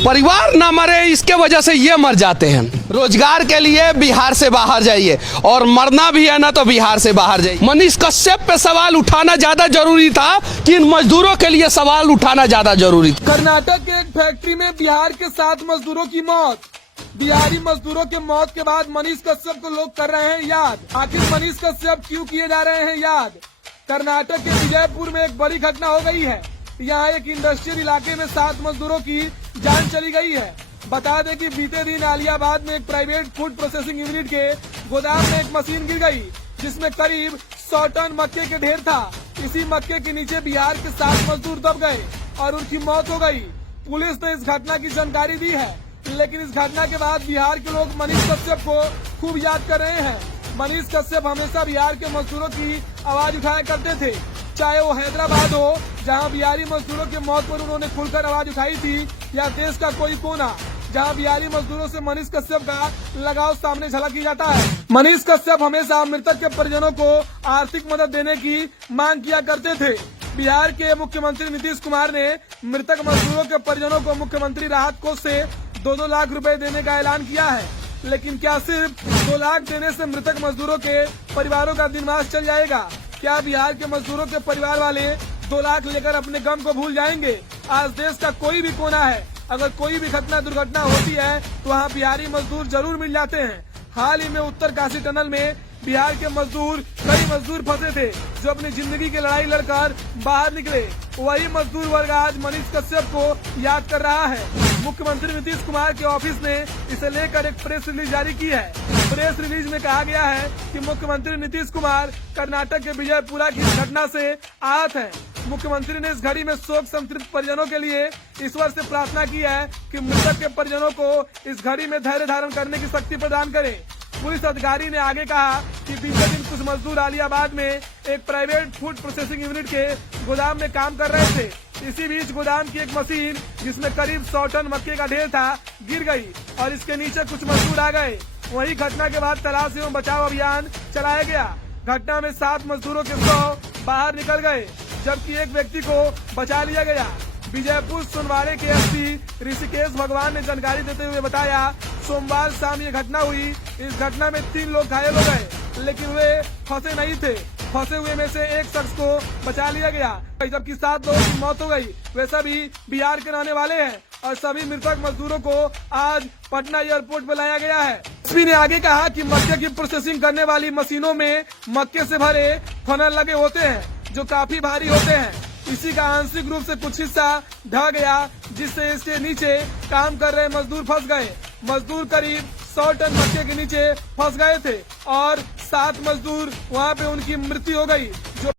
परिवार ना मरे इसके वजह से ये मर जाते हैं। रोजगार के लिए बिहार से बाहर जाइए और मरना भी है ना तो बिहार से बाहर जाइए। मनीष कश्यप पे सवाल उठाना ज्यादा जरूरी था कि इन मजदूरों के लिए सवाल उठाना ज्यादा जरूरी था। कर्नाटक के एक फैक्ट्री में बिहार के 7 मजदूरों की मौत। बिहारी मजदूरों के मौत के बाद मनीष कश्यप को लोग कर रहे हैं याद। आखिर मनीष कश्यप क्यों किए जा रहे हैं याद? कर्नाटक के विजयपुर में एक बड़ी घटना हो गई है। यहाँ एक इंडस्ट्रियल इलाके में 7 मजदूरों की जान चली गई है। बता दें कि बीते दिन आलियाबाद में एक प्राइवेट फूड प्रोसेसिंग यूनिट के गोदाम में एक मशीन गिर गई, जिसमें करीब 100 टन मक्के के ढेर था। इसी मक्के के नीचे बिहार के 7 मजदूर दब गए और उनकी मौत हो गई। पुलिस ने इस घटना की जानकारी दी है, लेकिन इस घटना के बाद बिहार के लोग मनीष कश्यप को खूब याद कर रहे हैं। मनीष कश्यप हमेशा बिहार के मजदूरों की आवाज उठाया करते थे, चाहे वो हैदराबाद हो जहां बिहारी मजदूरों की मौत पर उन्होंने खुलकर आवाज उठाई थी, या देश का कोई कोना जहां बिहारी मजदूरों से मनीष कश्यप का लगाव सामने झलक ही जाता है। मनीष कश्यप हमेशा मृतक के परिजनों को आर्थिक मदद देने की मांग किया करते थे। बिहार के मुख्यमंत्री नीतीश कुमार ने मृतक मजदूरों के परिजनों को मुख्यमंत्री राहत कोष से 2-2 लाख रुपए देने का ऐलान किया है। लेकिन क्या सिर्फ 2 लाख देने से मृतक मजदूरों के परिवारों का दिन मास चल जाएगा? क्या बिहार के मजदूरों के परिवार वाले 2 लाख लेकर अपने गम को भूल जाएंगे? आज देश का कोई भी कोना है, अगर कोई भी घटना दुर्घटना होती है तो वहाँ बिहारी मजदूर जरूर मिल जाते हैं। हाल ही में उत्तर काशी टनल में बिहार के कई मजदूर फंसे थे, जो अपनी जिंदगी की लड़ाई लड़कर बाहर निकले। वही मजदूर वर्ग आज मनीष कश्यप को याद कर रहा है। मुख्यमंत्री नीतीश कुमार के ऑफिस ने इसे लेकर एक प्रेस रिलीज जारी की है। प्रेस रिलीज में कहा गया है कि मुख्यमंत्री नीतीश कुमार कर्नाटक के विजयपुरा की घटना से आहत हैं। मुख्यमंत्री ने इस घड़ी में शोक संतृप्त परिजनों के लिए ईश्वर से प्रार्थना की है कि मृतक के परिजनों को इस घड़ी में धैर्य धारण करने की शक्ति प्रदान करें। पुलिस अधिकारी ने आगे कहा कि बीते दिन कुछ मजदूर आलियाबाद में एक प्राइवेट फूड प्रोसेसिंग यूनिट के गोदाम में काम कर रहे थे। इसी बीच गोदाम की एक मशीन, जिसमें करीब 100 टन मक्के का ढेर था, गिर गई और इसके नीचे कुछ मजदूर आ गए। वही घटना के बाद तलाश एवं बचाव अभियान चलाया गया। घटना में 7 मजदूरों के शव बाहर निकल गए, जबकि एक व्यक्ति को बचा लिया गया। विजयपुर सुनवाड़े के एसपी ऋषिकेश भगवान ने जानकारी देते हुए बताया, सोमवार शाम ये घटना हुई। इस घटना में 3 लोग घायल हो गए, लेकिन वे फंसे नहीं थे। फंसे हुए में से एक शख्स को बचा लिया गया, जबकि 7 लोगों की मौत हो गई। वे सभी बिहार के रहने वाले हैं और सभी मृतक मजदूरों को आज पटना एयरपोर्ट पर लाया गया है। एसपी ने आगे कहा कि मक्के की प्रोसेसिंग करने वाली मशीनों में मक्के से भरे फनल लगे होते हैं, जो काफी भारी होते हैं। इसी का आंशिक रूप से कुछ हिस्सा ढह गया, जिससे इसके नीचे काम कर रहे मजदूर फंस गए। मजदूर करीब 100 टन मक्के के नीचे फंस गए थे और 7 मजदूर वहां पे उनकी मृत्यु हो गई। जो